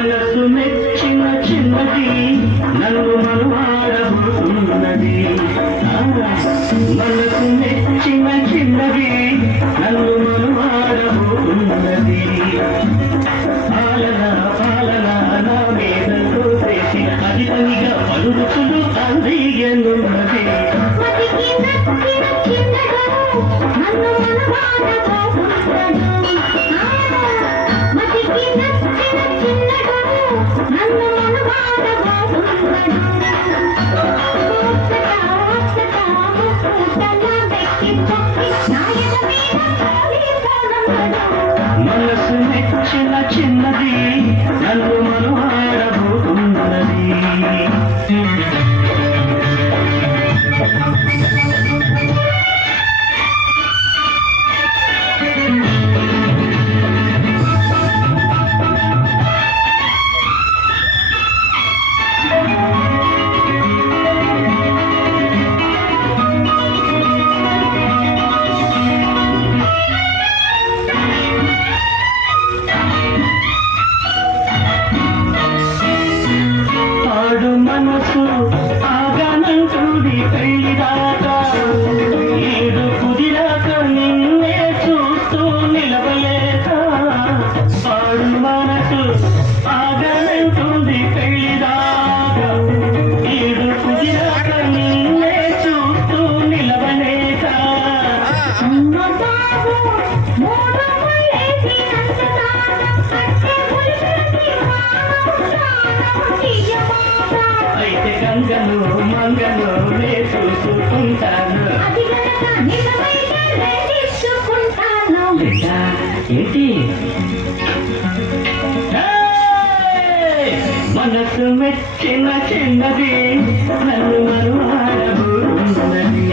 మనసు మెచ్చిన చిన్నది నన్ను మనువాడబోతున్నది. మనసు మెచ్చిన చిన్నది నన్ను మనువాడబోతున్నది. పాలన పాలన నా మీద తోసేసి అది పనిగా పలుకులు అందియనున్నది. మనసు మెచ్చిన చిన్నది నన్ను మనువాడబోతున్నది. మనసు ఆగనంటుంది పెళ్లిదాకా, ఏడు కుదిరాక నిన్నే చూస్తూ నిలవలేక. పాడు మనసు ఆగనంటుంది పెళ్లిదాకా, ఏడు కుదిరాక నిన్నే చూస్తూ నిలవలేక. అయితే గంగను మంగను నే చూసుకుంటాను. ఏంటి మనసు మెచ్చిన చిన్నది నన్ను మనువాడబోతున్నది.